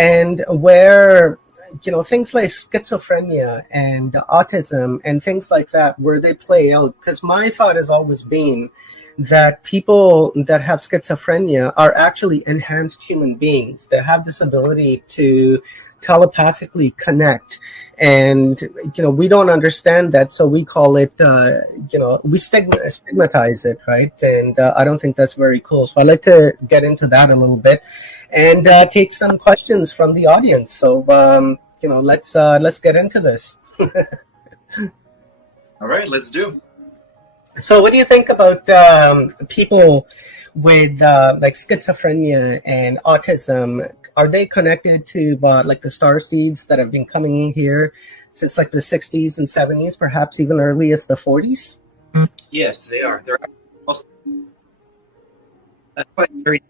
and where things like schizophrenia and autism and things like that, where they play out. Because my thought has always been that people that have schizophrenia are actually enhanced human beings. They have this ability to telepathically connect, and we don't understand that, so we call it we stigmatize it, right? And I don't think that's very cool. So I'd like to get into that a little bit and take some questions from the audience. So let's get into this. All right, let's do. So what do you think about people with like schizophrenia and autism? Are they connected to like the star seeds that have been coming here since like the 60s and 70s, perhaps even early as the 40s? Yes, they are. They're also, that's why very.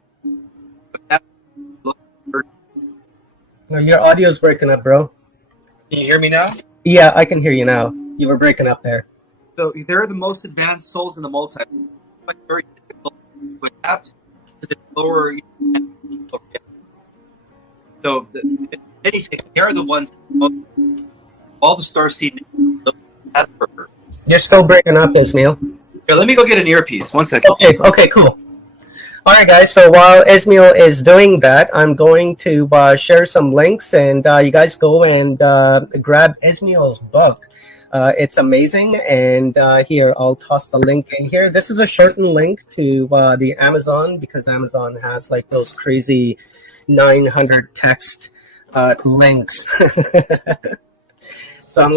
No, your audio's breaking up, bro. Can you hear me now? Yeah, I can hear you now. You were breaking up there. So they're the most advanced souls in the multiverse. It's very difficult to adapt to the lower. So, if anything, they're the ones. All the starseed Asperger. You're still breaking up, Ismael. Here, let me go get an earpiece. 1 second. Okay, cool. All right, guys. So while Ismael is doing that, I'm going to share some links, and you guys go and grab Ismael's book. It's amazing, and here, I'll toss the link in here. This is a shortened link to the Amazon, because Amazon has like those crazy 900 text links. So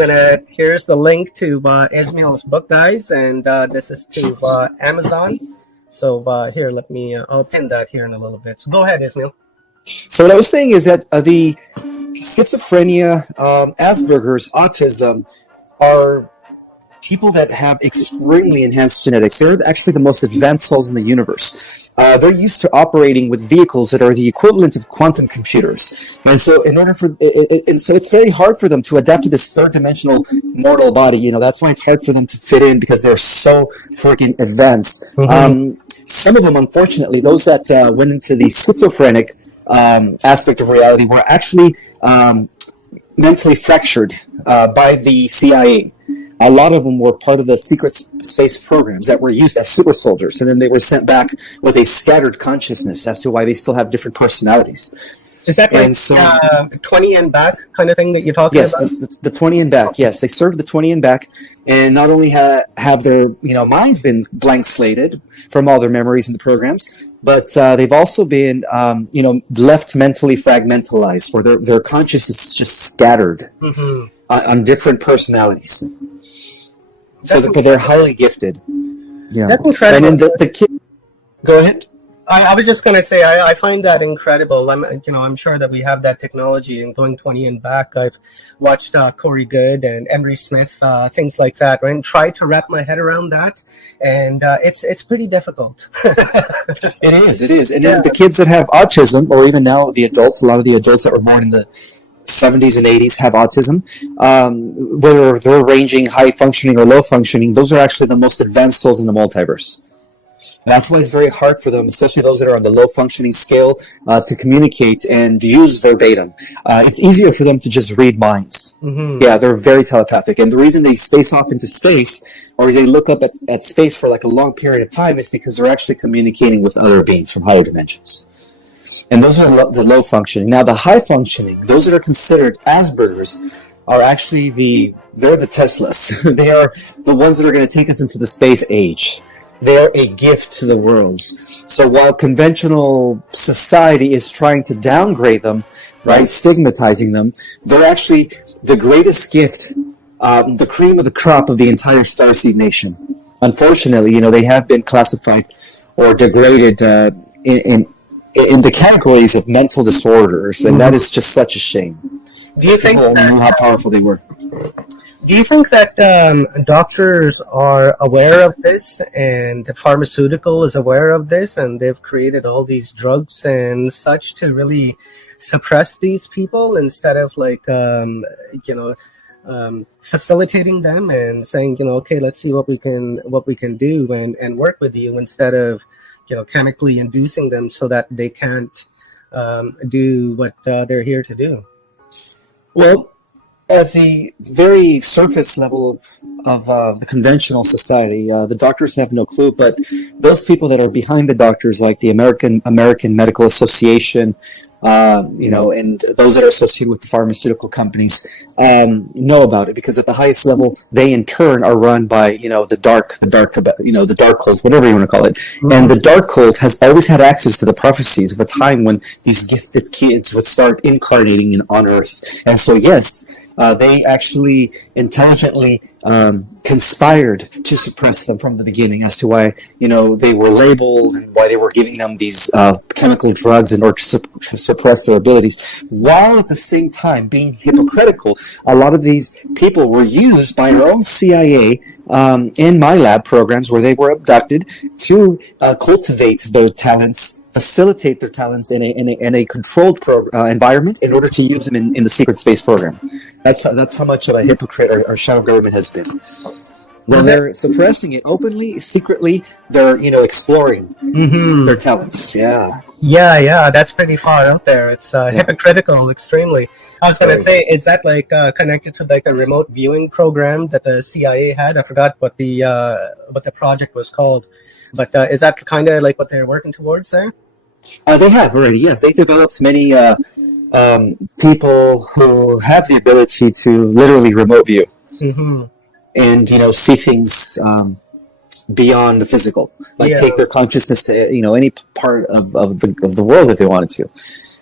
here's the link to Ismael's book, guys, and this is to Amazon. So here, I'll pin that here in a little bit. So go ahead, Ismael. So what I was saying is that the schizophrenia, Asperger's, autism are people that have extremely enhanced genetics. They're actually the most advanced souls in the universe. They're used to operating with vehicles that are the equivalent of quantum computers, and so it's very hard for them to adapt to this third-dimensional mortal body. That's why it's hard for them to fit in, because they're so freaking advanced. Mm-hmm. Some of them, unfortunately, those that went into the schizophrenic aspect of reality, were actually mentally fractured by the CIA. A lot of them were part of the secret space programs that were used as super soldiers, and then they were sent back with a scattered consciousness as to why they still have different personalities. Is that like 20 and back kind of thing that you're talking about? Yes, the 20 and back. Yes, they served the 20 and back, and not only have their minds been blank slated from all their memories in the programs, but they've also been left mentally fragmentalized, where their consciousness is just scattered on different personalities. But they're highly gifted. Yeah, that's incredible. And then the kid. Go ahead. I was just going to say, I find that incredible. I'm sure that we have that technology, and going 20 and back, I've watched Corey Good and Emery Smith, things like that, right? And tried to wrap my head around that, and it's pretty difficult. It is. And then the kids that have autism, or even now the adults, a lot of the adults that were born in the 70s and 80s have autism, whether they're ranging high functioning or low functioning, those are actually the most advanced souls in the multiverse. And that's why it's very hard for them, especially those that are on the low functioning scale, to communicate and use verbatim. It's easier for them to just read minds. Mm-hmm. Yeah, they're very telepathic. And the reason they space off into space, or they look up at space for like a long period of time, is because they're actually communicating with other beings from higher dimensions. And those are the low functioning. Now, the high functioning, those that are considered Asperger's, are actually they're the Teslas. They are the ones that are going to take us into the space age. They are a gift to the world. So while conventional society is trying to downgrade them, right, stigmatizing them, they're actually the greatest gift, the cream of the crop of the entire Starseed Nation. Unfortunately, they have been classified or degraded in the categories of mental disorders, and that is just such a shame. Do you think people knew how powerful they were? Do you think that doctors are aware of this, and the pharmaceutical is aware of this, and they've created all these drugs and such to really suppress these people, instead of facilitating them and saying, okay, let's see what we can do and work with you, instead of chemically inducing them so that they can't do what they're here to do. Well, at the very surface level of the conventional society, the doctors have no clue. But those people that are behind the doctors, like the American Medical Association, and those that are associated with the pharmaceutical companies, know about it, because at the highest level, they in turn are run by the dark cult, whatever you want to call it. Mm-hmm. And the dark cult has always had access to the prophecies of a time when these gifted kids would start incarnating on Earth. And so, yes. They actually intelligently conspired to suppress them from the beginning as to why they were labeled and why they were giving them these chemical drugs in order to suppress their abilities, while at the same time being hypocritical. A lot of these people were used by our own CIA in my lab programs, where they were abducted to cultivate their talents, facilitate their talents in a controlled environment in order to use them in the secret space program. That's how much of a hypocrite our shadow government has been. When they're suppressing it openly, secretly, they're exploring their talents. Yeah, that's pretty far out there. It's hypocritical, extremely. I was going to say, is that like connected to like a remote viewing program that the CIA had? I forgot what the project was called, but is that kind of like what they're working towards there? They have already. Yes, they developed many people who have the ability to literally remote view. Mm-hmm. And see things beyond the physical, take their consciousness to any part of the world if they wanted to.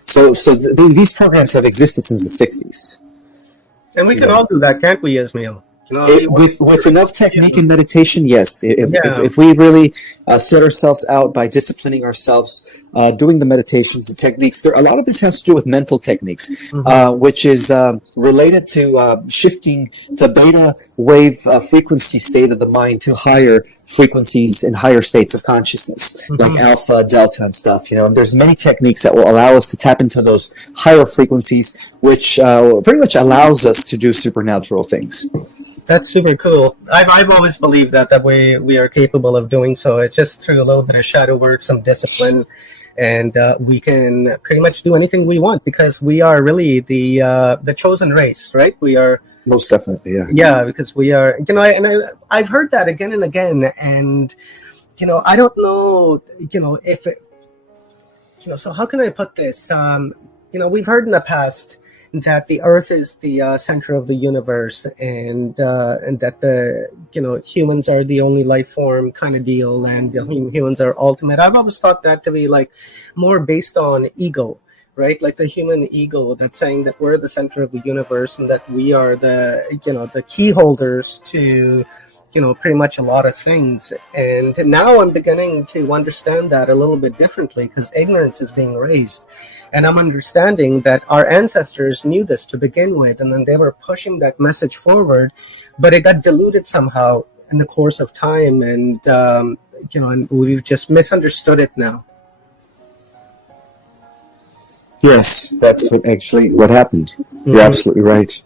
So these programs have existed since the 60s. And we can all do that, can't we, Ismael? With enough technique and meditation, yes. If we really set ourselves out by disciplining ourselves, doing the meditations, the techniques, a lot of this has to do with mental techniques, which is related to shifting the beta wave frequency state of the mind to higher frequencies and higher states of consciousness, like alpha, delta, and stuff. And there's many techniques that will allow us to tap into those higher frequencies, which pretty much allows us to do supernatural things. That's super cool. I've always believed that we are capable of doing so. It's just through a little bit of shadow work, some discipline, and we can pretty much do anything we want, because we are really the chosen race, right? We are most definitely, yeah. Yeah, because we are. I've heard that again and again, and I don't know, if it, So how can I put this? We've heard in the past that the Earth is the center of the universe, and that the humans are the only life form kind of deal, and humans are ultimate. I've always thought that to be like more based on ego, right? Like the human ego that's saying that we're the center of the universe and that we are the key holders to pretty much a lot of things. And now I'm beginning to understand that a little bit differently, because ignorance is being raised. And I'm understanding that our ancestors knew this to begin with, and then they were pushing that message forward, but it got diluted somehow in the course of time, and and we've just misunderstood it now. Yes, that's what happened. You're absolutely right.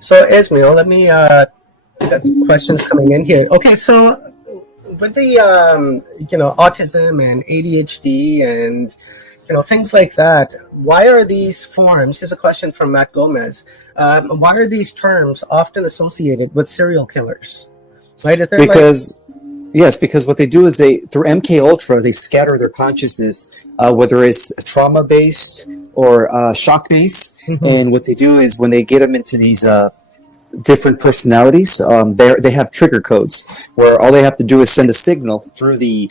So, Ismael, let me got some questions coming in here. Okay, so with the autism and ADHD and things like that, why are these forms? Here's a question from Matt Gomez. Why are these terms often associated with serial killers? Right? Because what they do is through MK Ultra, they scatter their consciousness, whether it's trauma based or shock based. And what they do is, when they get them into these different personalities, they have trigger codes where all they have to do is send a signal through the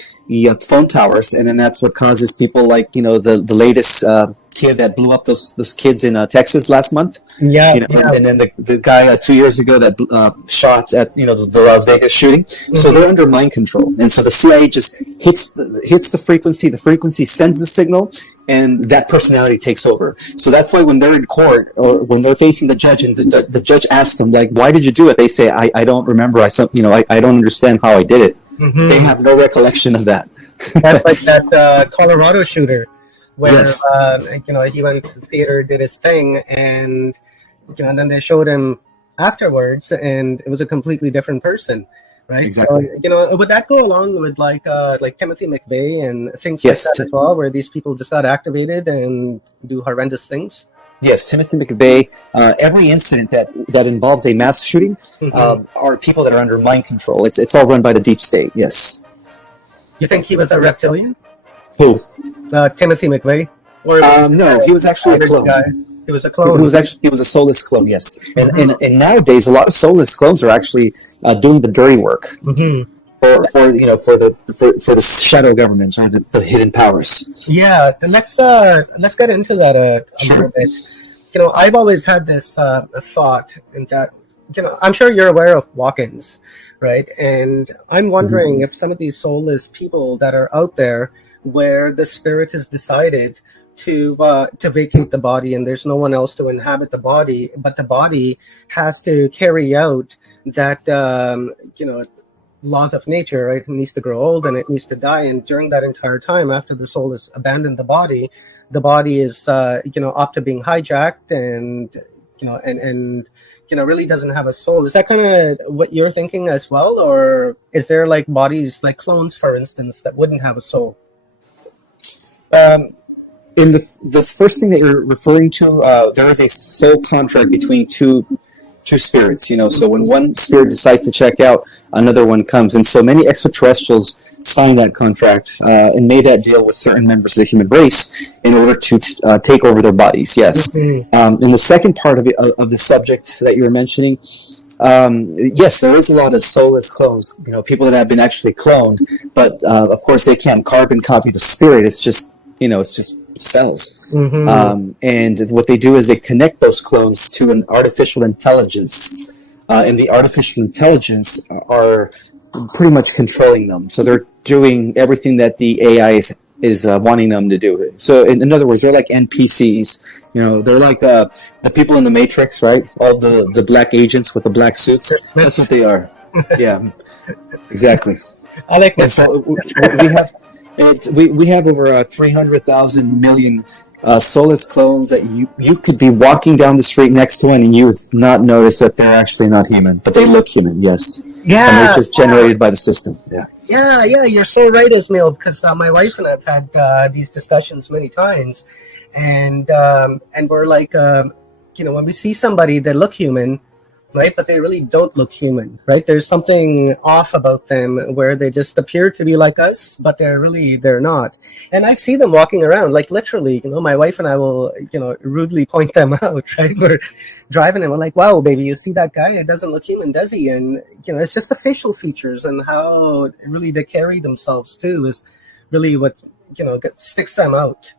phone towers, and then that's what causes people like the latest kid that blew up those kids in Texas last month. And then the guy 2 years ago that shot at the Las Vegas shooting. So they're under mind control, and so the CIA just hits the frequency sends the signal, and that personality takes over. So that's why when they're in court or when they're facing the judge, and the judge asks them, like, why did you do it? They say, I don't remember. I don't understand how I did it. They have no recollection of that. That's like that Colorado shooter, where he went to the theater, did his thing, and and then they showed him afterwards, and it was a completely different person. right? Exactly. So would that go along with like Timothy McVeigh and things like Yes. that as well, where these people just got activated and do horrendous things? Yes, Timothy McVeigh. Every incident that involves a mass shooting are people that are under mind control. It's all run by the deep state. Yes. You think he was a reptilian? Who? Timothy McVeigh? Or No, he was actually a clone. guy? He was a clone. He was a soulless clone. Yes, and nowadays a lot of soulless clones are actually doing the dirty work for the shadow government or the hidden powers. Yeah, then let's get into that a Sure. little bit. I've always had this thought in that I'm sure you're aware of walk-ins, right? And I'm wondering if some of these soulless people that are out there, where the spirit has decided to vacate the body, and there's no one else to inhabit the body, but the body has to carry out that laws of nature, right? It needs to grow old and it needs to die, and during that entire time, after the soul has abandoned the body is up to being hijacked, and really doesn't have a soul. Is that kind of what you're thinking as well, or is there like bodies like clones, for instance, that wouldn't have a soul? In the first thing that you're referring to, there is a soul contract between two spirits. So when one spirit decides to check out, another one comes, and so many extraterrestrials signed that contract and made that deal with certain members of the human race in order to take over their bodies. Yes. In the second part of the subject that you were mentioning, yes, there is a lot of soulless clones. People that have been actually cloned, but of course they can't carbon copy the spirit. It's just cells. And what they do is they connect those clones to an artificial intelligence, and the artificial intelligence are pretty much controlling them. So they're doing everything that the AI is wanting them to do. So in other words, they're like NPCs. They're like the people in the Matrix, right? All the black agents with the black suits. That's what they are. Yeah, exactly. I like And this. so we have over 300,000 million soulless clones that you could be walking down the street next to one and you would not notice that they're actually not human, but they look human. Yes. Yeah, And they're just generated by the system. Yeah. yeah, you're so right, Ismail, because my wife and I've had these discussions many times, and we're like, when we see somebody that look human, right, but they really don't look human, right? There's something off about them where they just appear to be like us, but they're not. And I see them walking around, like literally, my wife and I will, rudely point them out, right? We're driving and we're like, wow, baby, you see that guy? It doesn't look human, does he? And, it's just the facial features and how really they carry themselves too is really what, sticks them out.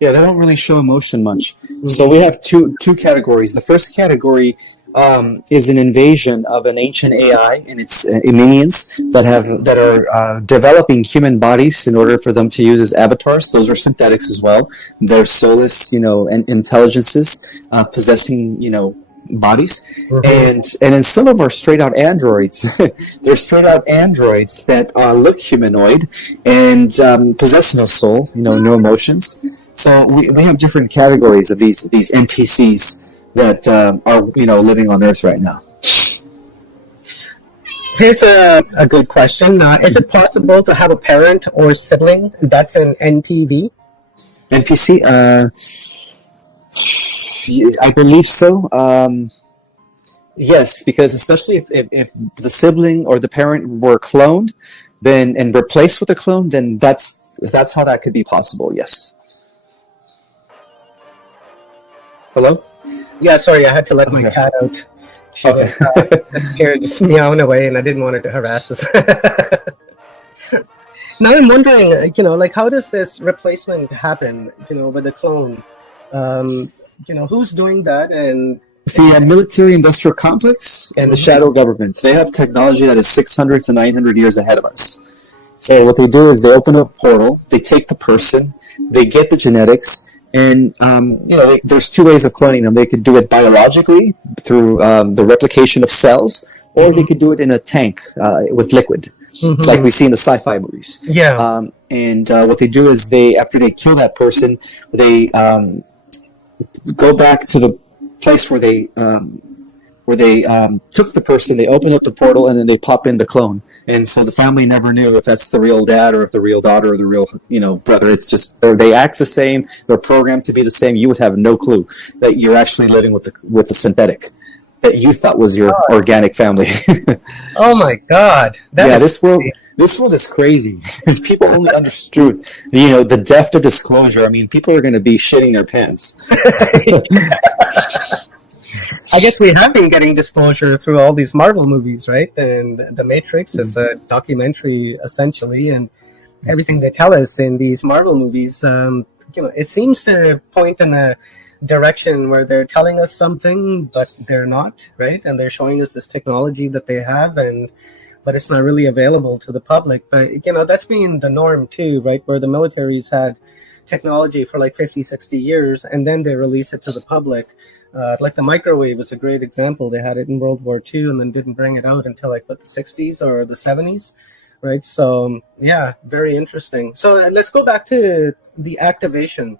Yeah, they don't really show emotion much. So we have two categories. The first category is an invasion of an ancient AI and its minions that are developing human bodies in order for them to use as avatars. Those are synthetics as well. They're soulless, and intelligences possessing, bodies. And then some of them are straight out androids. They're straight out androids that look humanoid and possess no soul, no emotions. So we have different categories of these NPCs that are living on Earth right now. Here's a good question. Is it possible to have a parent or sibling that's an NPV? NPC? I believe so. Yes, because especially if the sibling or the parent were cloned, and replaced with a clone, then that's how that could be possible. Yes. Hello? Yeah, sorry, I had to let my cat out. She was here just meowing away, and I didn't want her to harass us. Now I'm wondering, how does this replacement happen, with a clone? Who's doing that? And the military-industrial complex and the shadow government, they have technology that is 600 to 900 years ahead of us. So what they do is they open up a portal, they take the person, they get the genetics, and there's two ways of cloning them. They could do it biologically through the replication of cells, or they could do it in a tank with liquid, like we see in the sci-fi movies. Yeah. And what they do is after they kill that person, they go back to the place where they where they took the person, they opened up the portal, and then they pop in the clone. And so the family never knew if that's the real dad or if the real daughter or the real, brother. It's just, or they act the same. They're programmed to be the same. You would have no clue that you're actually living with the synthetic that you thought was your organic family. Oh my God! This world is crazy. If people only understood, the depth of disclosure. I mean, people are going to be shitting their pants. I guess we have been getting disclosure through all these Marvel movies, right? And The Matrix is a documentary, essentially, and everything they tell us in these Marvel movies, it seems to point in a direction where they're telling us something, but they're not, right? And they're showing us this technology that they have, but it's not really available to the public. But, that's been the norm too, right? Where the military's had technology for like 50, 60 years, and then they release it to the public. Like the microwave is a great example. They had it in World War II and then didn't bring it out until the 60s or the 70s, right? So, yeah, very interesting. So let's go back to the activation.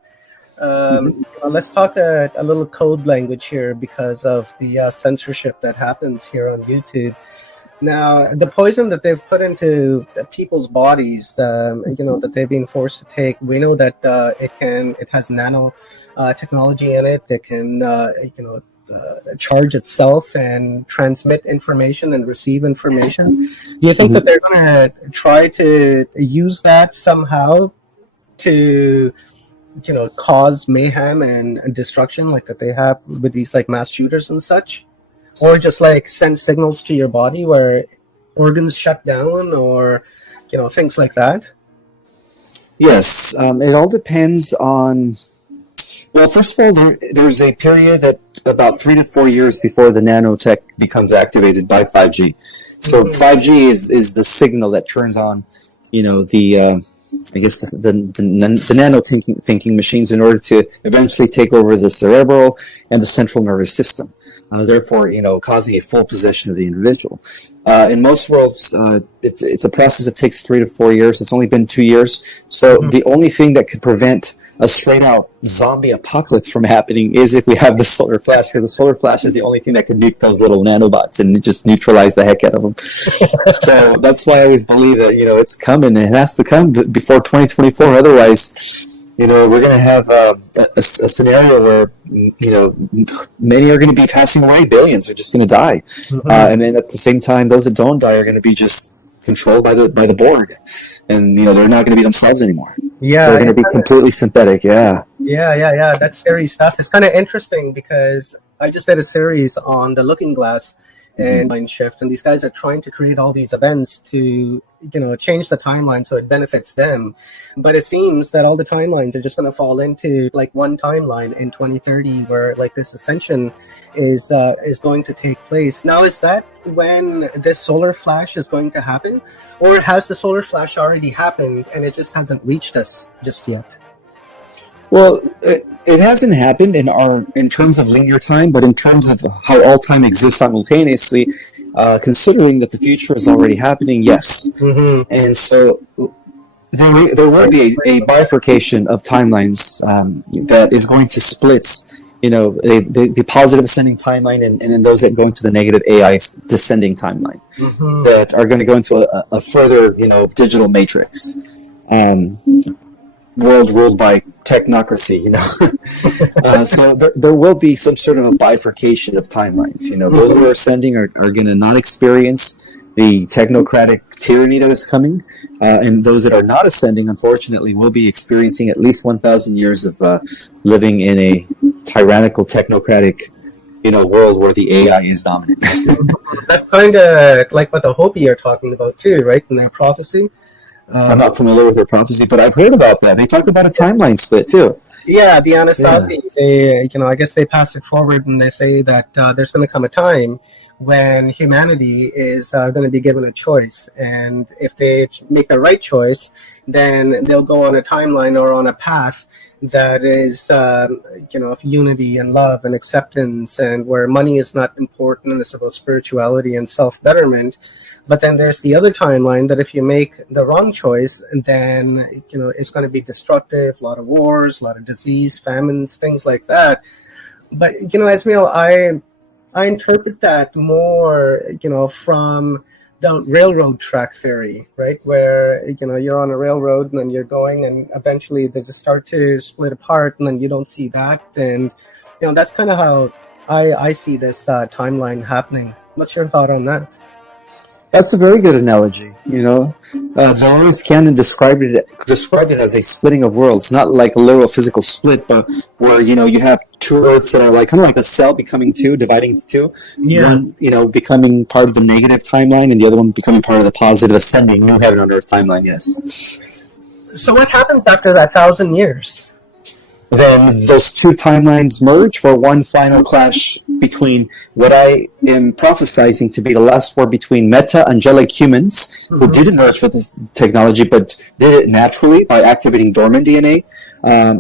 Let's talk a little code language here because of the censorship that happens here on YouTube. Now, the poison that they've put into people's bodies, that they've been forced to take, we know that it has nano technology in it that can, charge itself and transmit information and receive information. Do you think that they're going to try to use that somehow to, cause mayhem and destruction like that they have with these mass shooters and such? Or just send signals to your body where organs shut down or, things like that? Yes, it all depends on. Well, first of all, there's a period that about 3 to 4 years before the nanotech becomes activated by 5G. So 5G is the signal that turns on, the nano thinking machines in order to eventually take over the cerebral and the central nervous system. Therefore, causing a full possession of the individual. In most worlds, it's a process that takes 3 to 4 years. It's only been 2 years. So the only thing that could prevent a straight-out zombie apocalypse from happening is if we have the solar flash, because the solar flash is the only thing that can nuke those little nanobots and just neutralize the heck out of them. So that's why I always believe that, it's coming. It has to come before 2024. Otherwise, we're going to have a scenario where, many are going to be passing away. Billions are just going to die. And then at the same time, those that don't die are going to be just controlled by the Borg. And, they're not going to be themselves anymore. Yeah. They're going to be completely synthetic, yeah. Yeah. That's scary stuff. It's kind of interesting because I just did a series on the Looking Glass and Mind Shift, and these guys are trying to create all these events to, change the timeline so it benefits them. But it seems that all the timelines are just going to fall into one timeline in 2030 where this ascension is going to take place. Now, is that when this solar flash is going to happen? Or has the solar flash already happened and it just hasn't reached us just yet? Well, it hasn't happened in terms of linear time, but in terms of how all time exists simultaneously, considering that the future is already happening, yes. And so there will be a bifurcation of timelines that is going to split, the positive ascending timeline and then those that go into the negative AI descending timeline that are going to go into a further, digital matrix. World ruled by technocracy, so there will be some sort of a bifurcation of timelines. Those who are ascending are going to not experience the technocratic tyranny that is coming, and those that are not ascending, unfortunately, will be experiencing at least 1,000 years of living in a tyrannical technocratic, world where the AI is dominant. That's kind of like what the Hopi are talking about too, right? In their prophecy. I'm not familiar with their prophecy, but I've heard about that. They talk about a timeline split too. Yeah, the Anasazi, they, I guess they pass it forward and they say that there's going to come a time when humanity is going to be given a choice. And if they make the right choice, then they'll go on a timeline or on a path that is, of unity and love and acceptance, and where money is not important and it's about spirituality and self-betterment. But then there's the other timeline that if you make the wrong choice, then, it's going to be destructive, a lot of wars, a lot of disease, famines, things like that. But, Ismael, I I interpret that more, from the railroad track theory, right? Where, you're on a railroad and then you're going and eventually they just start to split apart and then you don't see that. And, that's kind of how I see this timeline happening. What's your thought on that? That's a very good analogy. Dolores Cannon described it as a splitting of worlds, not like a literal physical split, but where you have two Earths that are like kind of like a cell becoming two, dividing into two. Yeah. One, becoming part of the negative timeline, and the other one becoming part of the positive, ascending, new heaven on earth timeline. Yes. So what happens after that 1,000 years? Then those two timelines merge for one final clash between what I am prophesizing to be the last war between meta-angelic humans who didn't merge with this technology but did it naturally by activating dormant DNA,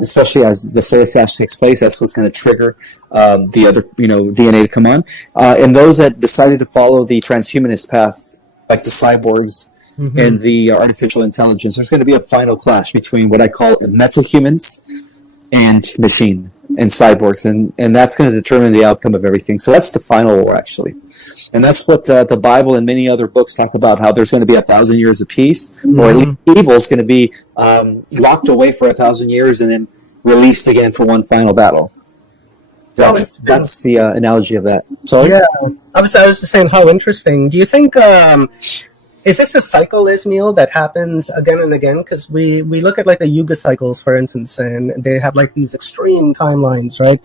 especially as the solar flash takes place. That's what's going to trigger the other DNA to come on. And those that decided to follow the transhumanist path, like the cyborgs and the artificial intelligence, there's going to be a final clash between what I call meta-humans and machine and cyborgs, and that's going to determine the outcome of everything. So that's the final war, actually, and that's what the Bible and many other books talk about. How there's going to be 1,000 years of peace, or at least evil is going to be locked away for 1,000 years and then released again for one final battle. That's the analogy of that. So yeah, I was just saying, how interesting. Do you think? Is this a cycle, Ismael, that happens again and again? Because we look at like the Yuga cycles, for instance, and they have like these extreme timelines, right?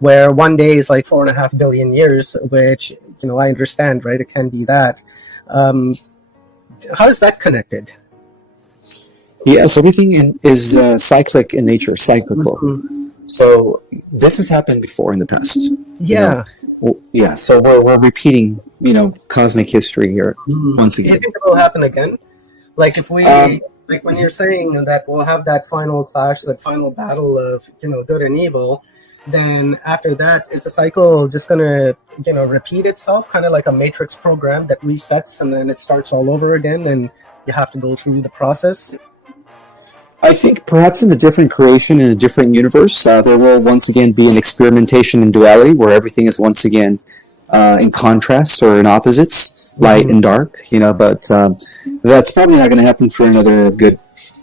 Where one day is like 4.5 billion years, which, I understand, right? It can be that. How is that connected? Yes, everything is cyclic in nature, cyclical. So this has happened before in the past. Yeah. So we're repeating, cosmic history here once again. Do you think it will happen again? Like if we, like when you're saying that we'll have that final clash, that final battle of, good and evil, then after that, is the cycle just going to, repeat itself, kind of like a matrix program that resets and then it starts all over again and you have to go through the process? I think perhaps in a different creation, in a different universe, there will once again be an experimentation in duality where everything is once again in contrast or in opposites, light and dark, but that's probably not going to happen for another good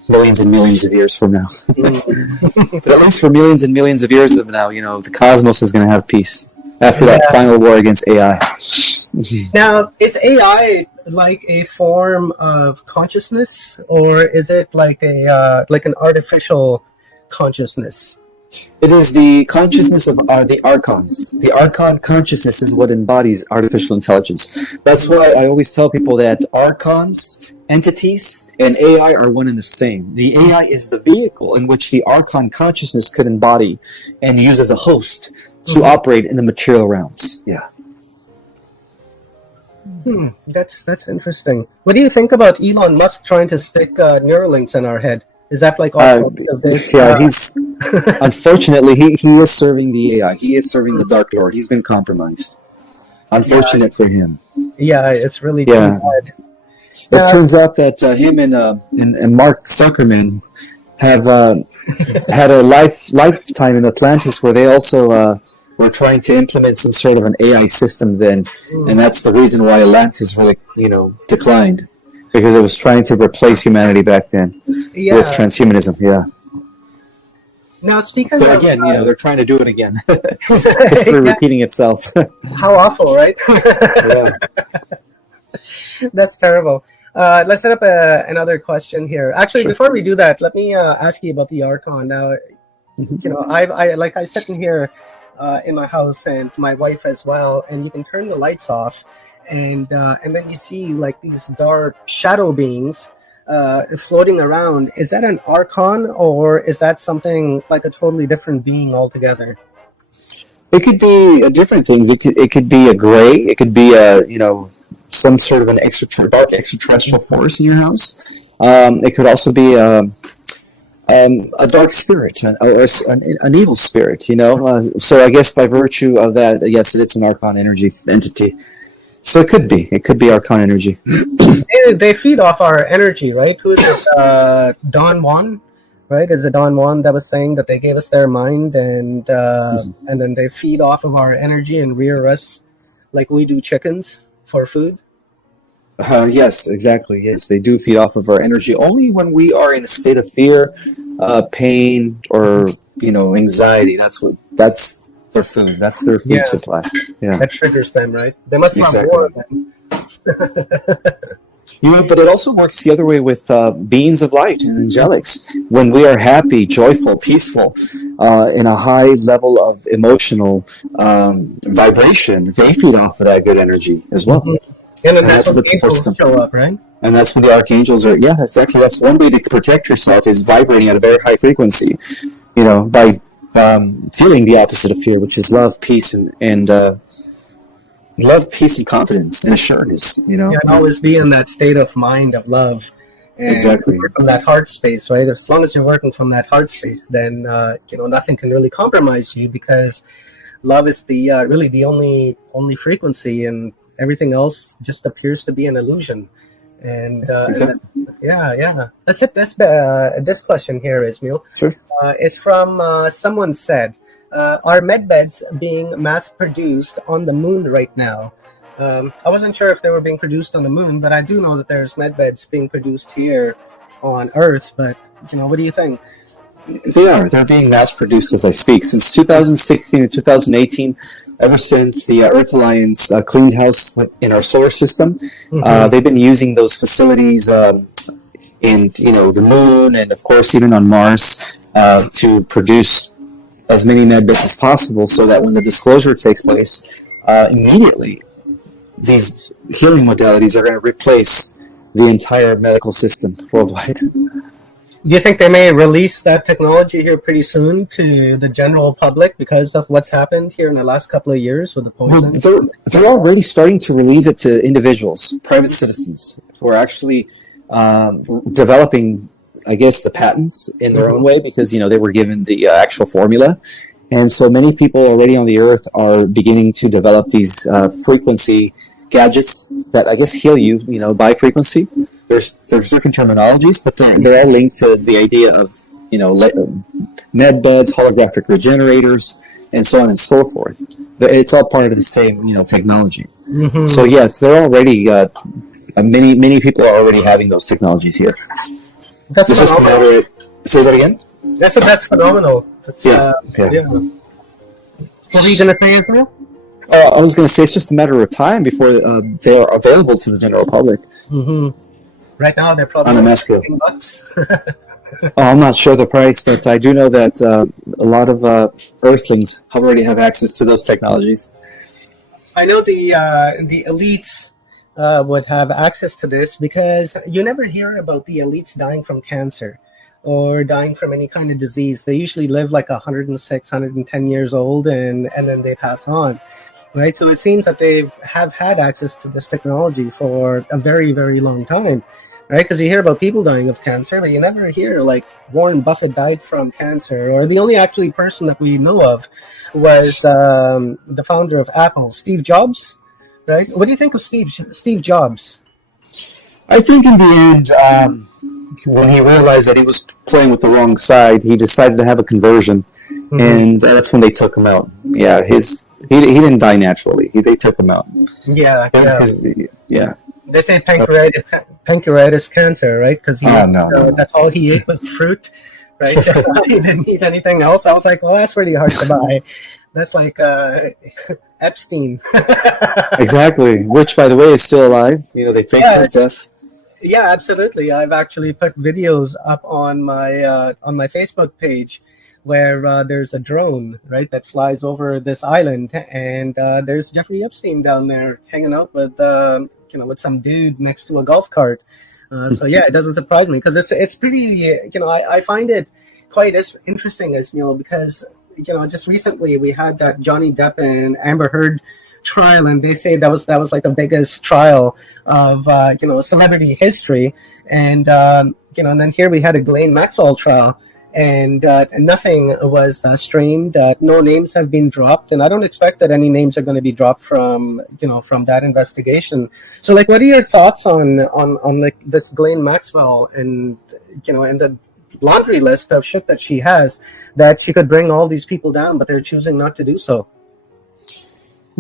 millions and millions of years from now. But at least for millions and millions of years of now, the cosmos is going to have peace after that final war against AI. Now, is AI like a form of consciousness, or is it like an artificial consciousness? It is the consciousness of the archons. The archon consciousness is what embodies artificial intelligence. That's why I always tell people that archons, entities, and AI are one and the same. The AI is the vehicle in which the archon consciousness could embody and use as a host to operate in the material realms. Yeah. That's interesting. What do you think about Elon Musk trying to stick Neuralinks in our head? Is that like all of this? Yeah, he's unfortunately he is serving the AI. He is serving the Dark Lord. He's been compromised. Unfortunate for him. Yeah, it's really too bad. It turns out that him and Mark Zuckerman have had a lifetime in Atlantis where they also were trying to implement some sort of an AI system then, and that's the reason why Atlantis really declined, because it was trying to replace humanity back then with transhumanism. Yeah. Now speaking but again, they're trying to do it again. History repeating itself. How awful, right? Yeah. That's terrible. Let's set up another question here. Actually, before we do that, let me ask you about the Archon. Now, I sit in here in my house and my wife as well, and you can turn the lights off, and then you see like these dark shadow beings floating around. Is that an Archon, or is that something like a totally different being altogether? It could be different things. It could be a gray. It could be a some sort of an dark extraterrestrial force in your house. It could also be a dark spirit, an evil spirit. So I guess by virtue of that, yes, it's an Archon energy entity. So it could be Archon energy. They feed off our energy, right? Who is it? Don Juan, right? Is it Don Juan that was saying that they gave us their mind and then they feed off of our energy and rear us like we do chickens for food? Yes, exactly. Yes, they do feed off of our energy only when we are in a state of fear, pain, or anxiety. That's their food. That's their food Yeah, supply. Yeah, that triggers them, right? They must want exactly. more than. But it also works the other way with beings of light and angelics. When we are happy, joyful, peaceful, in a high level of emotional vibration, they feed off of that good energy as well. Mhm. And then And that's that's when what supports angels them. show up, right? And that's when the archangels are. Yeah, that's one way to protect yourself is vibrating at a very high frequency. By feeling the opposite of fear, which is love, peace, and love, peace, and confidence and assurance. Yeah, and always be in that state of mind of love, and Exactly. work from that heart space, right? As long as you're working from that heart space, then nothing can really compromise you, because love is the really the only frequency, and everything else just appears to be an illusion. And yeah. Let's hit this question here, Ismail. Sure. Is from someone said, are med beds being mass produced on the moon right now? I wasn't sure if they were being produced on the moon, but I do know that there's med beds being produced here on Earth. But what do you think? They're being mass produced as I speak. Since 2016 to 2018, ever since the Earth Alliance cleaned house in our solar system, they've been using those facilities in the moon, and of course even on Mars, to produce as many med beds as possible, so that when the disclosure takes place, immediately these healing modalities are going to replace the entire medical system worldwide. Do you think they may release that technology here pretty soon to the general public because of what's happened here in the last couple of years with the poison? They're already starting to release it to individuals, private citizens, who are actually developing, I guess, the patents in their own way, because they were given the actual formula. And so many people already on the earth are beginning to develop these frequency gadgets that I guess heal you, by frequency. There's different terminologies, but they're all linked to the idea of med beds, holographic regenerators, and so on and so forth. It's all part of the same technology. Mm-hmm. So yes, they're already many people are already having those technologies here. That's It's just a phenomenal. matter of, say that again? That's phenomenal. That's, Okay. yeah. What were you going to say, Israel? I was going to say it's just a matter of time before they are available to the general public. Mm-hmm. Right now, they're probably On a mass scale. $15. I'm not sure the price, but I do know that a lot of Earthlings already have access to those technologies. I know the elites would have access to this, because you never hear about the elites dying from cancer or dying from any kind of disease. They usually live like 106, 110 years old, and then they pass on. Right, so it seems that they have had access to this technology for a very, very long time, right? Because you hear about people dying of cancer, but you never hear like Warren Buffett died from cancer, or the only actually person that we know of was the founder of Apple, Steve Jobs, right? What do you think of Steve Jobs? I think in the end, when he realized that he was playing with the wrong side, he decided to have a conversion, and that's when they took him out. Yeah, he didn't die naturally. They took him out. Yeah. Yeah. They say pancreatitis cancer, right? Because that's all he ate was fruit, right? He didn't eat anything else. I was like, well, that's really hard to buy. That's like Epstein. Exactly. Which, by the way, is still alive. They faked his death. Yeah, absolutely. I've actually put videos up on my Facebook page where there's a drone, right, that flies over this island, and there's Jeffrey Epstein down there hanging out with with some dude next to a golf cart. So yeah, it doesn't surprise me, because it's pretty. I find it quite as interesting as because just recently we had that Johnny Depp and Amber Heard trial, and they say that was like the biggest trial of celebrity history, and and then here we had a Ghislaine Maxwell trial. And nothing was streamed. No names have been dropped, and I don't expect that any names are going to be dropped from from that investigation. So, like, what are your thoughts on like this Ghislaine Maxwell, and and the laundry list of shit that she has, that she could bring all these people down, but they're choosing not to do so?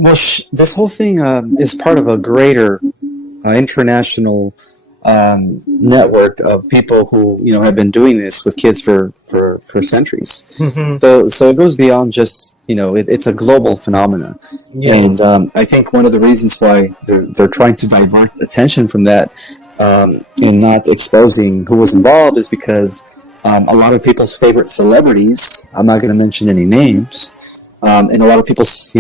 Well, this whole thing is part of a greater international network of people who have been doing this with kids for centuries. Mm-hmm. So it goes beyond just it's a global phenomenon, Yeah. and I think one of the reasons why they're trying to divert attention from that and not exposing who was involved is because a lot of people's favorite celebrities, I'm not going to mention any names, and a lot of people's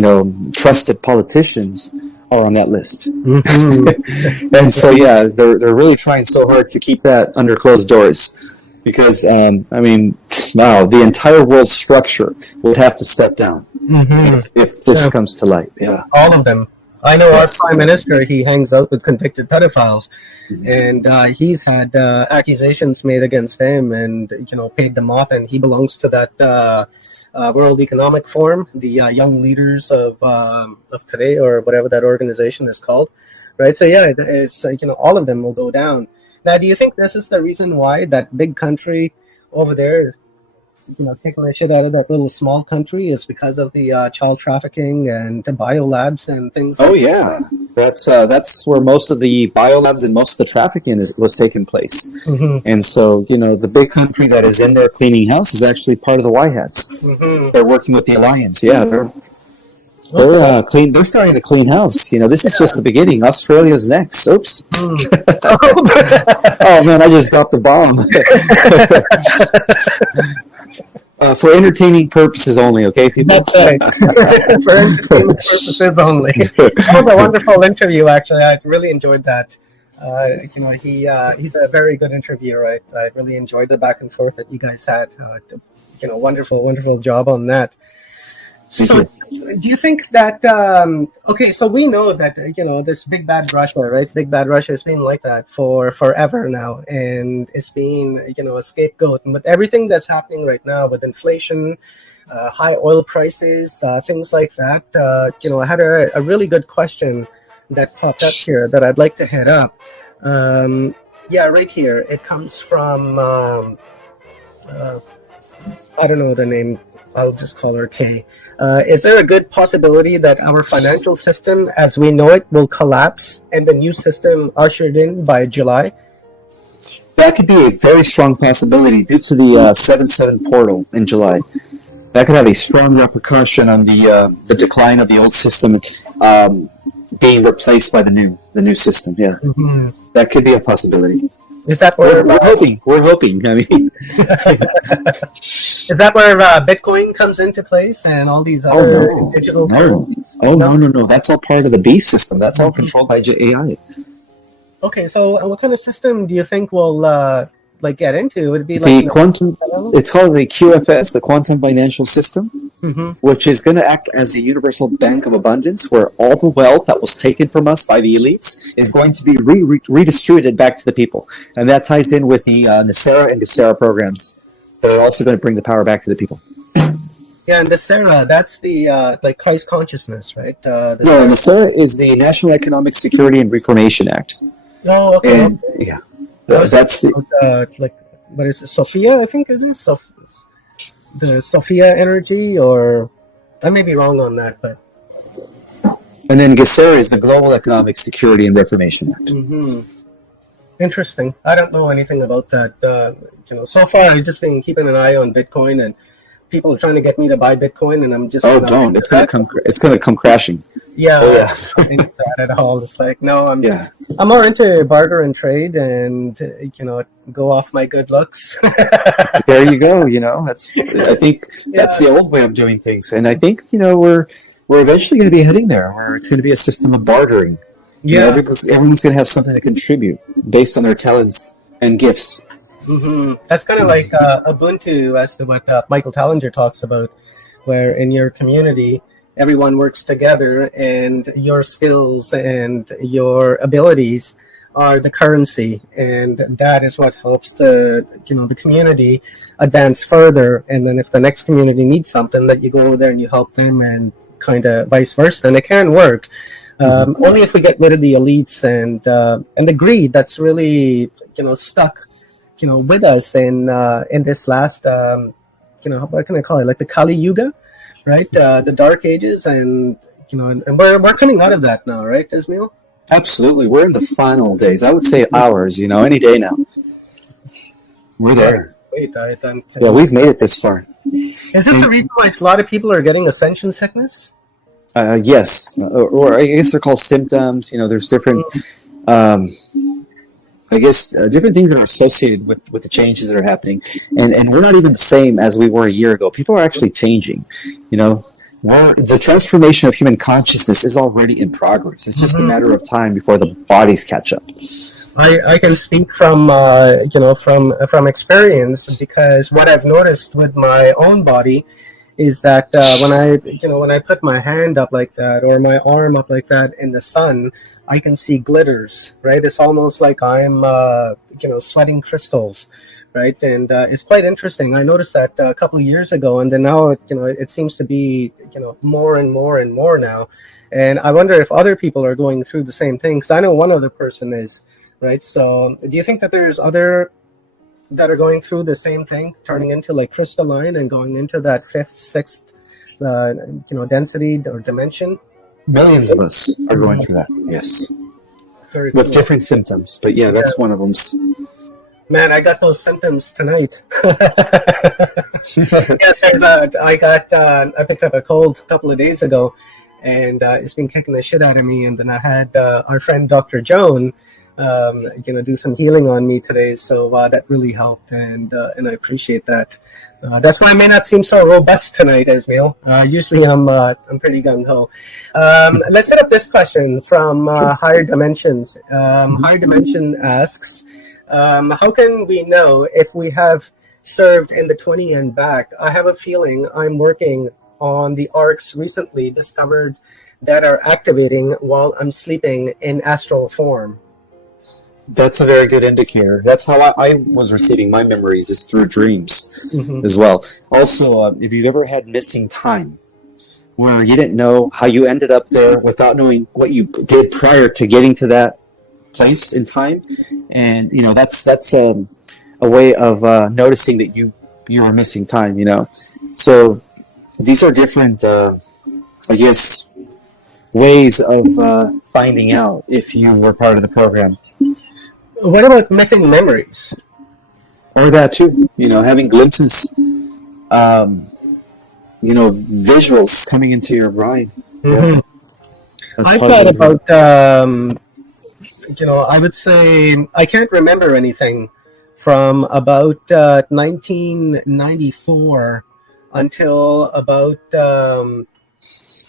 trusted politicians are on that list. Mm-hmm. And so yeah, they're really trying so hard to keep that under closed doors, because wow, the entire world structure would have to step down if this comes to light. Yeah, all of them. I know Yes. our prime minister, he hangs out with convicted pedophiles, and he's had accusations made against him, and paid them off, and he belongs to that World Economic Forum, the Young Leaders of today, or whatever that organization is called, right? So yeah, it's all of them will go down. Now, do you think this is the reason why that big country over there is taking the shit out of that little small country, is because of the child trafficking and the biolabs and things? Oh yeah, that's where most of the biolabs and most of the trafficking was taking place. Mm-hmm. And so the big country that is in there cleaning house is actually part of the White Hats. Mm-hmm. They're working with the alliance. Yeah, they're clean. They're starting to clean house. This is just the beginning. Australia's next. Oops. Oh man, I just dropped the bomb. For entertaining purposes only, okay, people? That's right. For entertainment purposes only. That was a wonderful interview, actually. I really enjoyed that. He's a very good interviewer, right? I really enjoyed the back and forth that you guys had. Wonderful job on that. So, do you think that, okay, so we know that, this big bad Russia, right? Big bad Russia has been like that for forever now, and it's been, a scapegoat. And with everything that's happening right now with inflation, high oil prices, things like that, I had a really good question that popped up here that I'd like to head up. Yeah, right here. It comes from, I don't know the name. I'll just call her Kay. Is there a good possibility that our financial system as we know it will collapse and the new system ushered in by July? That could be a very strong possibility due to the 7/7 portal in July. That could have a strong repercussion on the decline of the old system being replaced by the new system. Yeah, That could be a possibility. Is that where We're hoping. We're hoping. I mean, is that where Bitcoin comes into place and all these other digital currencies? No. That's all part of the B system. That's all controlled by AI. Okay, so what kind of system do you think we'll get into? Would it be The quantum. It's called the QFS, the Quantum Financial System, which is going to act as a universal bank of abundance, where all the wealth that was taken from us by the elites is going to be redistributed back to the people, and that ties in with the NESARA and GESARA programs that are also going to bring the power back to the people. Yeah, and the NESARA, that's the Christ consciousness, right? No, NESARA is the National Economic Security and Reformation Act. Oh, okay. And, yeah. That's what is it? Sophia, I think, is it the Sophia energy, or I may be wrong on that, but. And then GESARA is the Global Economic Security and Reformation Act. Interesting. I don't know anything about that. So far I've just been keeping an eye on Bitcoin, and people are trying to get me to buy Bitcoin, and I'm just. Oh, don't! It's gonna come. It's gonna come crashing. Yeah. I think that at all. It's like no, I'm more into barter and trade, and go off my good looks. There you go. I think that's the old way of doing things, and I think we're eventually going to be heading there, where it's going to be a system of bartering. Yeah, everyone's going to have something to contribute based on their talents and gifts. That's kind of like Ubuntu, as to what Michael Tallinger talks about, where in your community everyone works together, and your skills and your abilities are the currency, and that is what helps the community advance further. And then if the next community needs something, that you go over there and you help them, and kind of vice versa. And it can work. Only if we get rid of the elites and the greed that's really stuck with us in this last what can I call it, like the Kali Yuga, right? The Dark Ages, and and we're coming out of that now, right, Ismail? Absolutely. We're in the final days. I would say hours, any day now. We're there. Wait, Yeah, we've made it this far. Is this the reason why a lot of people are getting ascension sickness? Yes. Or I guess they're called symptoms. There's different, different things that are associated with the changes that are happening. And we're not even the same as we were a year ago. People are actually changing, the transformation of human consciousness is already in progress. It's just a matter of time before the bodies catch up. I can speak from from experience, because what I've noticed with my own body is that when I put my hand up like that or my arm up like that in the sun, I can see glitters, right? It's almost like I'm sweating crystals, right? And it's quite interesting. I noticed that a couple of years ago, and then now it seems to be more and more and more now. And I wonder if other people are going through the same thing, because I know one other person is. Right. So do you think that there's other that are going through the same thing, turning into like crystalline and going into that fifth, sixth, density or dimension? Millions of us are going through that. Yes. Very with cool. different symptoms. But yeah, that's one of them. Man, I got those symptoms tonight. I picked up a cold a couple of days ago, and it's been kicking the shit out of me. And then I had our friend Dr. Joan do some healing on me today, so that really helped, and I appreciate that. That's why I may not seem so robust tonight, Ismail. Usually I'm pretty gung ho. Let's hit up this question from Higher Dimensions. Higher Dimension asks, how can we know if we have served in the 20 and back? I have a feeling I'm working on the arcs recently discovered that are activating while I'm sleeping in astral form. That's a very good indicator. That's how I was receiving my memories, is through dreams as well. Also, if you've ever had missing time, where you didn't know how you ended up there without knowing what you did prior to getting to that place in time, and that's a way of noticing that you were missing time. So these are different, ways of finding out if you were part of the program. What about missing memories? Or that too, having glimpses, visuals coming into your mind. Mm-hmm. Yeah. I thought about, I would say I can't remember anything from about 1994 until about,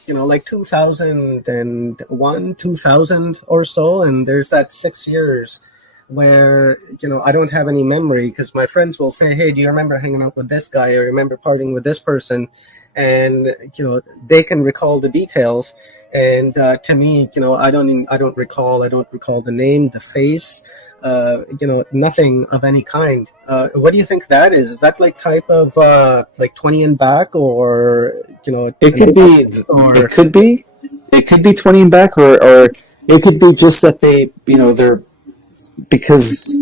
like 2001, 2000 or so. And there's that 6 years where, I don't have any memory, because my friends will say, hey, do you remember hanging out with this guy, or remember partying with this person? And, they can recall the details. And to me, I don't recall the name, the face, nothing of any kind. What do you think that is? Is that like type of like 20 and back, or, it could be 20 and back, or it could be just that they, they're, because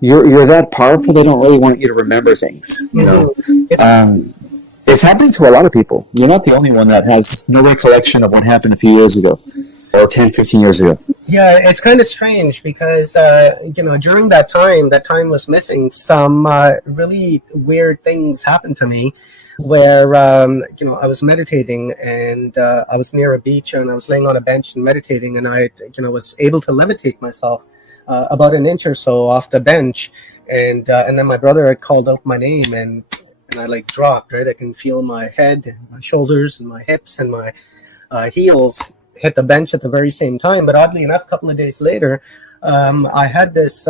you're that powerful, they don't really want you to remember things. It's happening to a lot of people. You're not the only one that has no recollection of what happened a few years ago, or 10, 15 years ago. Yeah, it's kind of strange, because during that time was missing, some really weird things happened to me, where I was meditating, and I was near a beach, and I was laying on a bench and meditating, and I was able to levitate myself about an inch or so off the bench, and then my brother had called out my name, and I like dropped, right? I can feel my head, and my shoulders, and my hips, and my heels hit the bench at the very same time. But oddly enough, a couple of days later, I had this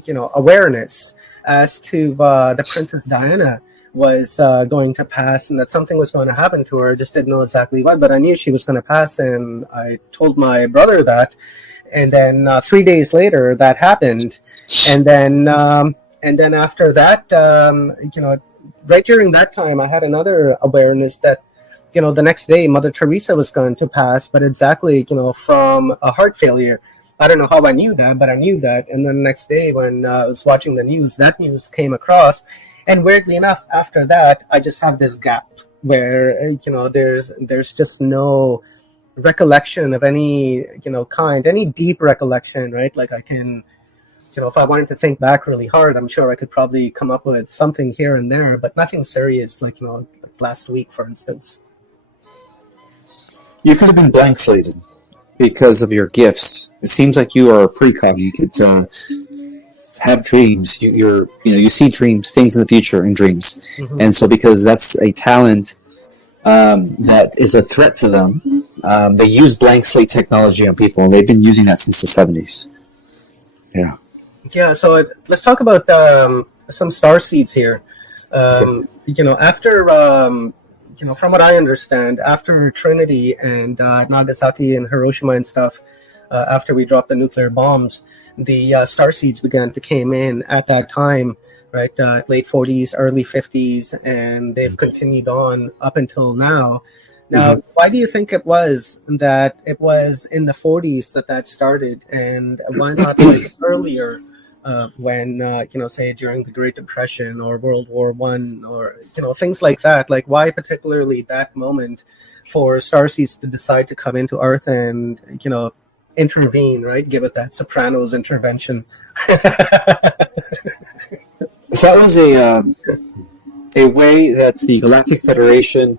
awareness as to the Princess Diana was going to pass, and that something was going to happen to her. I just didn't know exactly what, but I knew she was going to pass, and I told my brother that. And then 3 days later, that happened. And then after that, right during that time, I had another awareness that, the next day, Mother Teresa was going to pass, but exactly, from a heart failure. I don't know how I knew that, but I knew that. And then the next day, when I was watching the news, that news came across. And weirdly enough, after that, I just have this gap, where there's just no recollection of any any deep recollection, right? Like I can, if I wanted to think back really hard, I'm sure I could probably come up with something here and there, but nothing serious, like like last week, for instance. You could have been blank slated because of your gifts. It seems like you are a precog. You could have dreams. You see dreams, things in the future in dreams, and so because that's a talent that is a threat to them, they use blank slate technology on people, and they've been using that since the 70s. Yeah. Yeah. So let's talk about some star seeds here. After from what I understand, after Trinity and Nagasaki and Hiroshima and stuff, after we dropped the nuclear bombs, the star seeds began to came in at that time, right? Late 40s, early 50s, and they've continued on up until now. Now, why do you think it was in the 40s that started, and why not like earlier? When say during the Great Depression or World War I, or things like that. Like, why particularly that moment for starseeds to decide to come into Earth and intervene, right? Give it that Sopranos intervention. That was a way that the Galactic Federation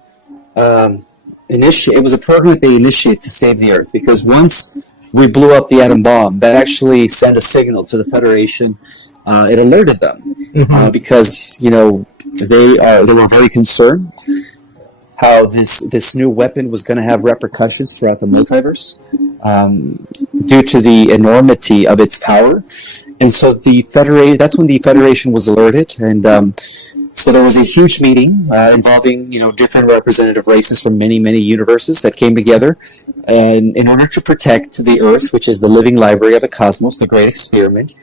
it was a program that they initiated to save the Earth, because once we blew up the atom bomb, that actually sent a signal to the Federation. It alerted them because they were very concerned how this new weapon was going to have repercussions throughout the multiverse due to the enormity of its power. And so that's when the Federation was alerted, and so there was a huge meeting involving different representative races from many universes that came together, and in order to protect the Earth, which is the living library of the cosmos, the great experiment,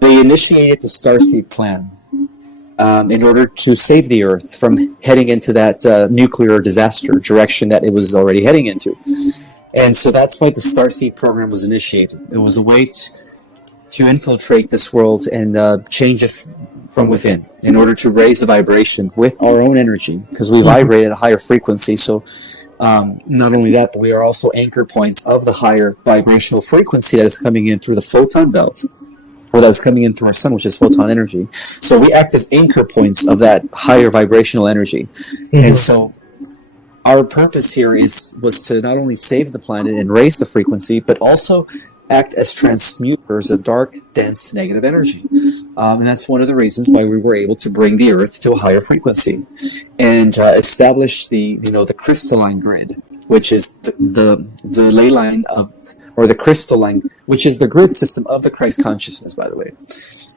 they initiated the Starseed Plan in order to save the Earth from heading into that nuclear disaster direction that it was already heading into. And so that's why the Starseed program was initiated. It was a way to infiltrate this world and change it from within, in order to raise the vibration with our own energy, because we vibrate at a higher frequency. So not only that, but we are also anchor points of the higher vibrational frequency that is coming in through the photon belt, or that's coming in through our sun, which is photon energy. So we act as anchor points of that higher vibrational energy. And so our purpose here was to not only save the planet and raise the frequency, but also act as transmuters of dark, dense, negative energy. And that's one of the reasons why we were able to bring the Earth to a higher frequency and establish the crystalline grid, which is the ley line of, or the crystalline, which is the grid system of the Christ consciousness, by the way.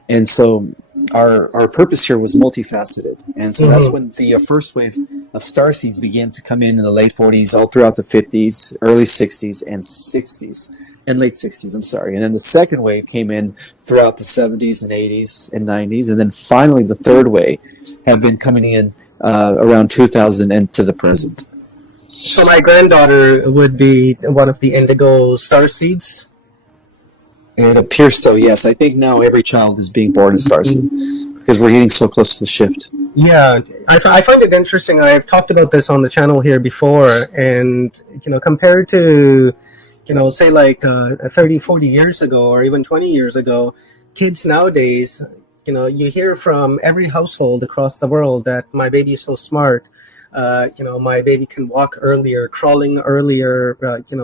And so our purpose here was multifaceted. And so that's when the first wave of starseeds began to come in the late 40s, all throughout the 50s, early 60s, and 60s. And late 60s, I'm sorry. And then the second wave came in throughout the 70s and 80s and 90s. And then finally the third wave have been coming in around 2000 and to the present. So my granddaughter would be one of the indigo starseeds? It appears so, yes. I think now every child is being born a starseed because we're getting so close to the shift. Yeah, I find it interesting. I've talked about this on the channel here before. And, compared to say like 30, 40 years ago, or even 20 years ago, kids nowadays, you hear from every household across the world that my baby's so smart. My baby can walk earlier, crawling earlier,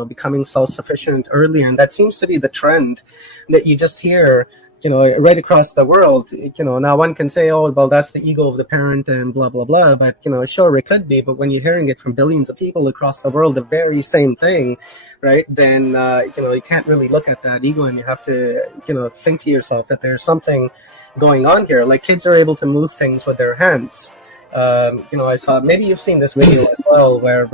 becoming self-sufficient earlier. And that seems to be the trend that you just hear, right across the world. Now one can say, oh, well, that's the ego of the parent and blah, blah, blah. But, sure, it could be. But when you're hearing it from billions of people across the world, the very same thing, right, then, you can't really look at that ego, and you have to, think to yourself that there's something going on here. Like, kids are able to move things with their hands. I saw, maybe you've seen this video as well, where,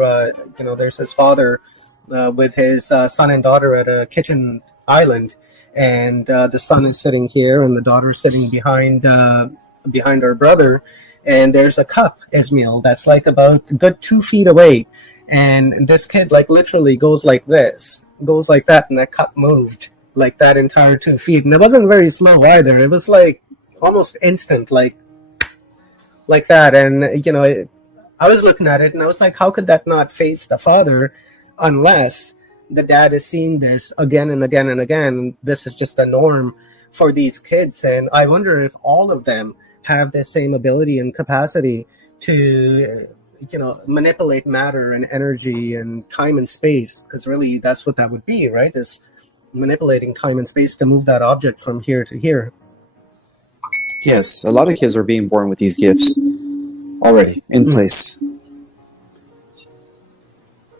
there's his father with his son and daughter at a kitchen island, and the son is sitting here and the daughter sitting behind her brother, and there's a cup, Ismael, that's like about a good 2 feet away. And this kid, like, literally goes like this, goes like that, and that cup moved like that entire 2 feet. And it wasn't very slow either. It was like almost instant, like that. And, I was looking at it and I was like, how could that not face the father unless the dad is seeing this again and again and again? This is just a norm for these kids. And I wonder if all of them have the same ability and capacity to, manipulate matter and energy and time and space, because really that's what that would be, right? Is manipulating time and space to move that object from here to here. Yes, a lot of kids are being born with these gifts already in place.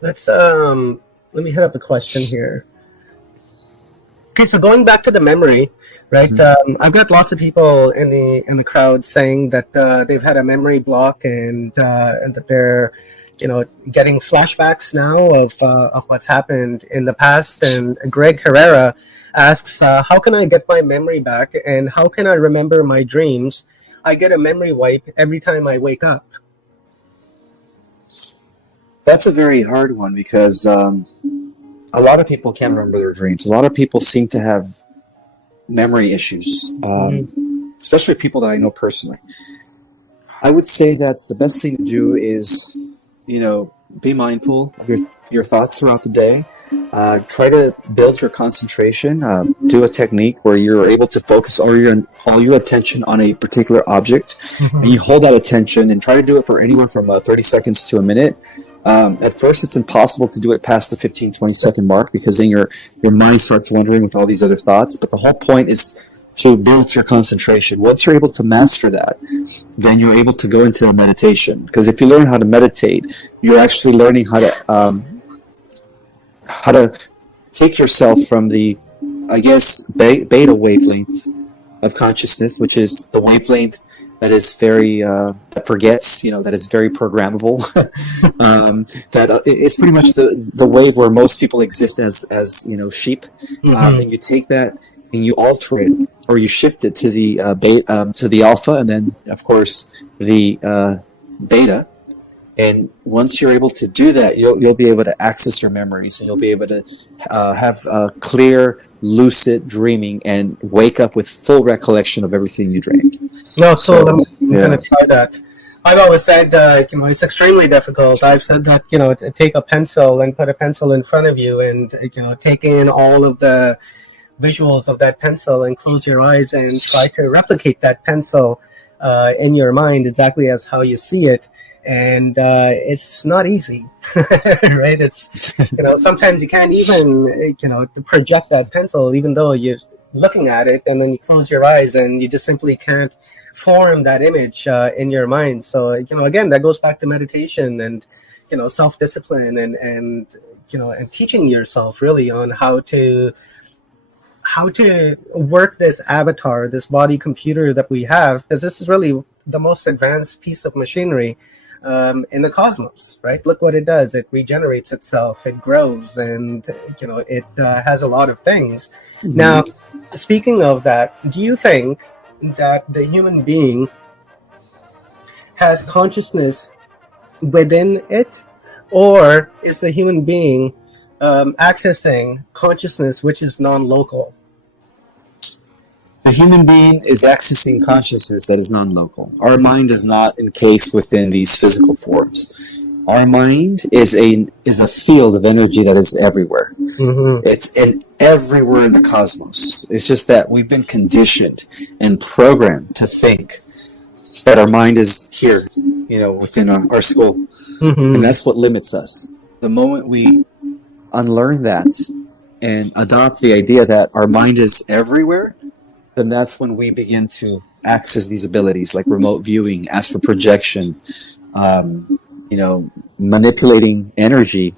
Let's let me hit up a question here. Okay, so going back to the memory, right? I've got lots of people in the crowd saying that they've had a memory block and that they're, getting flashbacks now of what's happened in the past. And Greg Herrera asks, how can I get my memory back, and how can I remember my dreams? I get a memory wipe every time I wake up. That's a very hard one because a lot of people can't remember their dreams. A lot of people seem to have memory issues, especially people that I know personally. I would say that the best thing to do is, be mindful of your thoughts throughout the day. Try to build your concentration. Do a technique where you're able to focus all your attention on a particular object, and you hold that attention and try to do it for anywhere from 30 seconds to a minute. At first, it's impossible to do it past the 15, 20-second mark because then your mind starts wandering with all these other thoughts. But the whole point is to build your concentration. Once you're able to master that, then you're able to go into meditation. Because if you learn how to meditate, you're actually learning how to take yourself from the, beta wavelength of consciousness, which is the wavelength that is very that forgets, that is very programmable. That it's pretty much the wave where most people exist as sheep. And you take that and you alter it, or you shift it to the to the alpha, and then of course the beta. And once you're able to do that, you'll be able to access your memories, and you'll be able to have clear, lucid dreaming and wake up with full recollection of everything you drank. No, so I'm going to try that. I've always said, it's extremely difficult. I've said that, take a pencil and put a pencil in front of you and, take in all of the visuals of that pencil and close your eyes and try to replicate that pencil in your mind exactly as how you see it. And it's not easy, right? It's, sometimes you can't even, project that pencil, even though you're looking at it, and then you close your eyes and you just simply can't form that image in your mind. So, again, that goes back to meditation and, self-discipline and teaching yourself really on how to work this avatar, this body computer that we have, because this is really the most advanced piece of machinery in the cosmos, right? Look what it does. It regenerates itself, it grows, and, it has a lot of things. Now, speaking of that, do you think that the human being has consciousness within it, or is the human being accessing consciousness which is non-local? The human being is accessing consciousness that is non-local. Our mind is not encased within these physical forms. Our mind is a field of energy that is everywhere. It's everywhere in the cosmos. It's just that we've been conditioned and programmed to think that our mind is here, within our skull. And that's what limits us. The moment we unlearn that and adopt the idea that our mind is everywhere, then that's when we begin to access these abilities like remote viewing, astral projection, manipulating energy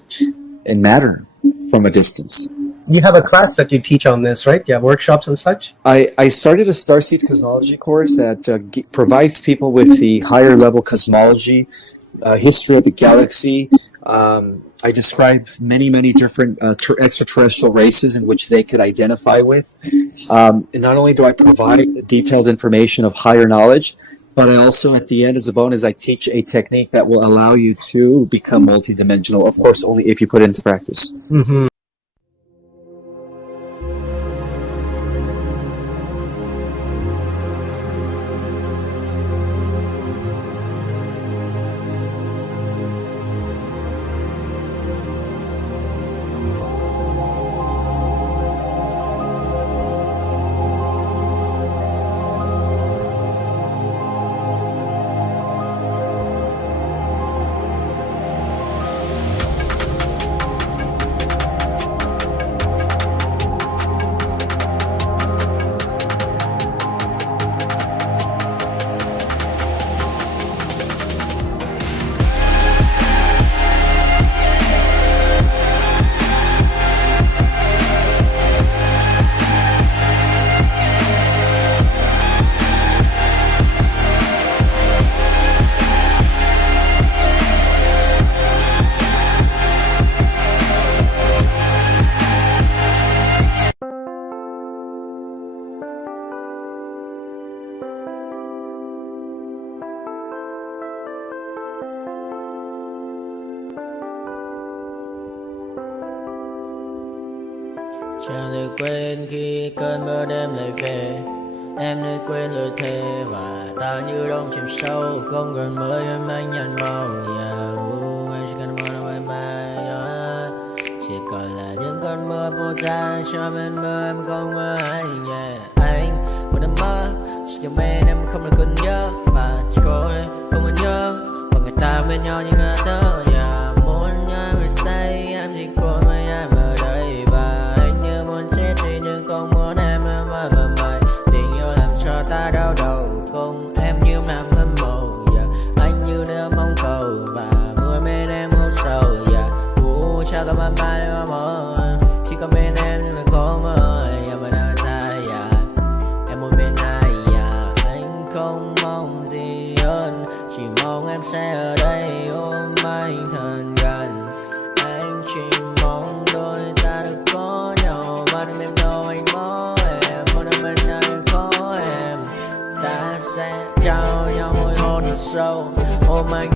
and matter from a distance. You have a class that you teach on this, right? You have workshops and such? I started a Starseed Cosmology course that provides people with the higher level cosmology, history of the galaxy. I describe many, many different extraterrestrial races in which they could identify with. And not only do I provide detailed information of higher knowledge, but I also, at the end, as a bonus, I teach a technique that will allow you to become multidimensional. Of course, only if you put it into practice. Chẳng thể quên khi cơn mưa đêm lại về. Em đã quên lời thề và ta như đông chìm sâu. Không còn mới em anh nhận màu. Em chỉ cần mơ đâu em bay. Chỉ còn là những cơn mưa vô giá. Cho bên mơ em không mơ anh. Anh một đêm mơ. Chỉ cần bên em không được cần nhớ. Và chỉ có em không còn nhớ. Và người ta bên nhau như ngã tớ. Muốn nhớ về say em chỉ có mấy em ở đây. Và anh như muốn chết đi nhưng không muốn em mãi mãi. Tình yêu làm cho ta đau đầu. Không em như nằm hâm mộ. Anh như đứa mong cầu. Và mưa bên em hút sầu. Chắc có mãi mãi em mơ. Chỉ có bên em nhưng là khó mơ. Em mà đang dài. Em muốn bên ai. Anh không mong gì hơn. Chỉ mong em sẽ ở đây ôm anh thật gần. Anh chỉ mong đôi ta được có nhau. Mà đừng em đâu anh có em. Một đêm bên anh có em. Ta sẽ trao nhau môi hôn thật sâu. Ôm anh.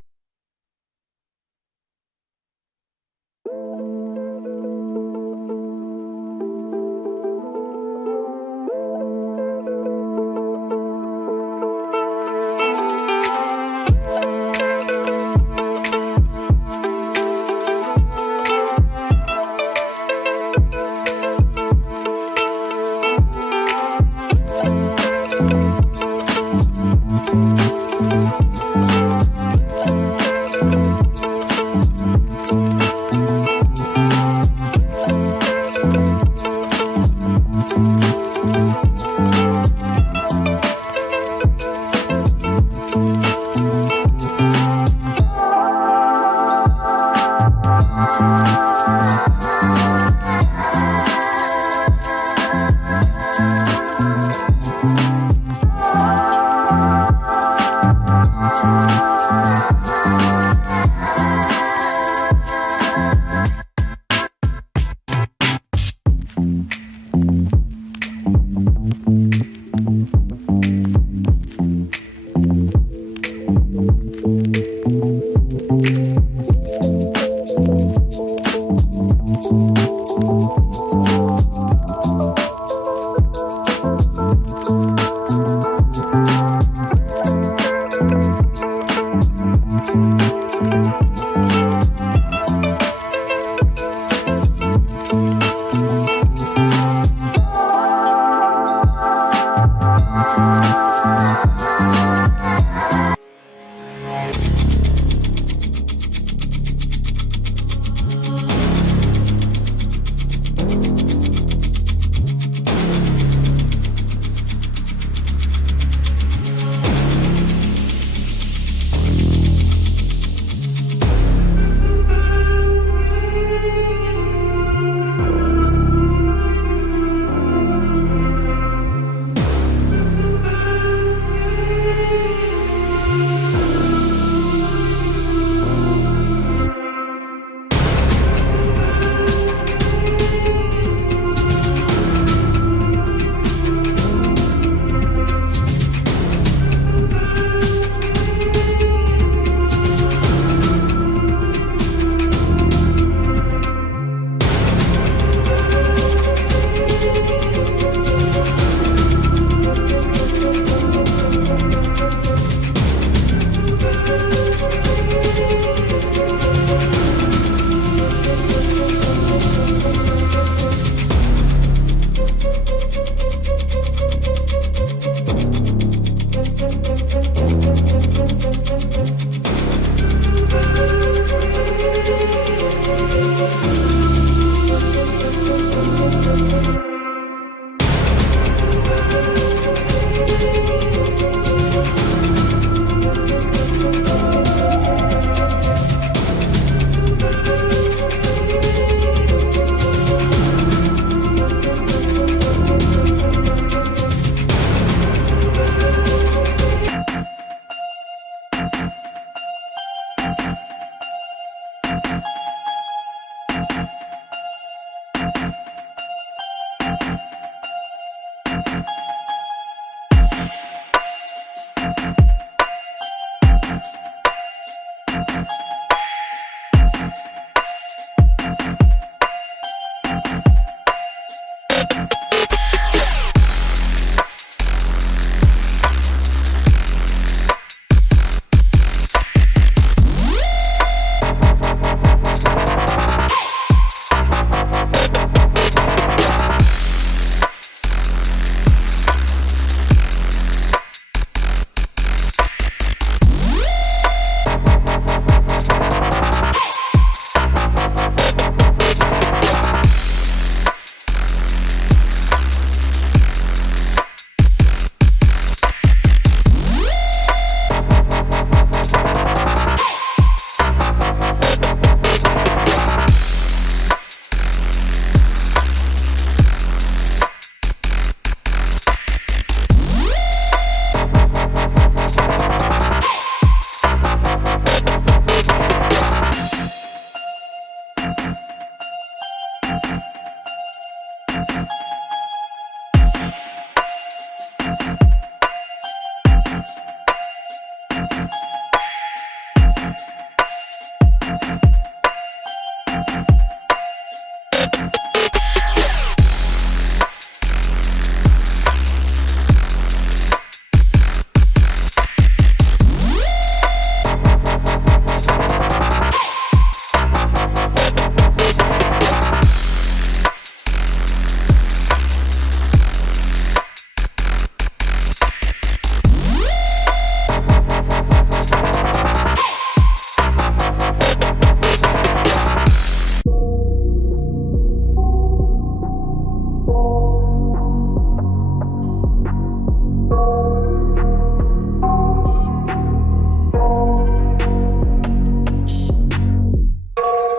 Thank you.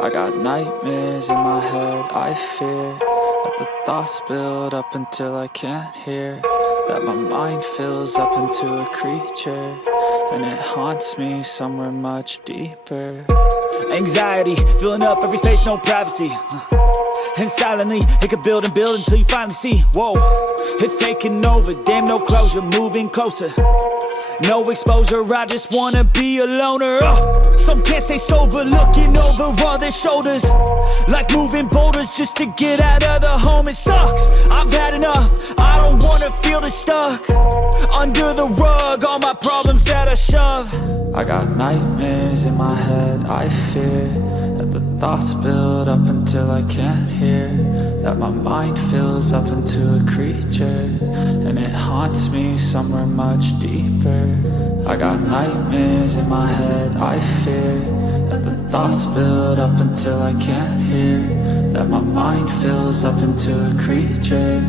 I got nightmares in my head, I fear that the thoughts build up until I can't hear, that my mind fills up into a creature, and it haunts me somewhere much deeper. Anxiety, filling up every space, no privacy. And silently, it could build and build until you finally see, whoa, it's taking over, damn no closure, moving closer. No exposure, I just wanna be a loner. Some can't stay sober, looking over all their shoulders, like moving boulders just to get out of the home. It sucks, I've had enough, I don't wanna feel the stuck under the rug, all my problems that I shove. I got nightmares in my head, I fear that the thoughts build up until I can't hear, that my mind fills up into a creature, and it haunts me somewhere much deeper. I got nightmares in my head, I fear that the thoughts build up until I can't hear, that my mind fills up into a creature,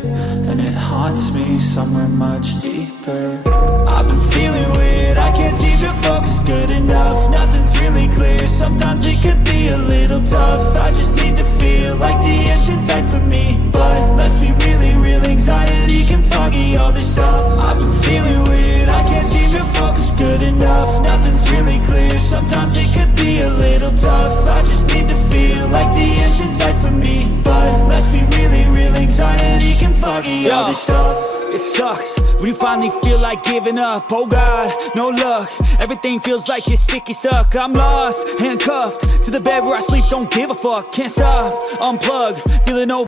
and it haunts me somewhere much deeper. I've been feeling weird, I can't seem to focus good enough. Nothing's really clear, sometimes it could be a little tough. I just need to feel like the end's in sight for me, but let's be really real, anxiety can foggy all this stuff. I've been feeling weird, I can't seem to focus good enough. Nothing's really clear, sometimes it could be a little tough. I just need to feel like the end's in sight for me, but let's be really real, anxiety can foggy all this stuff. It sucks when you finally feel like giving up. Oh God, no luck, everything feels like you're sticky stuck. I'm lost, handcuffed to the bed where I sleep, don't give a fuck. Can't stop, unplug, feeling over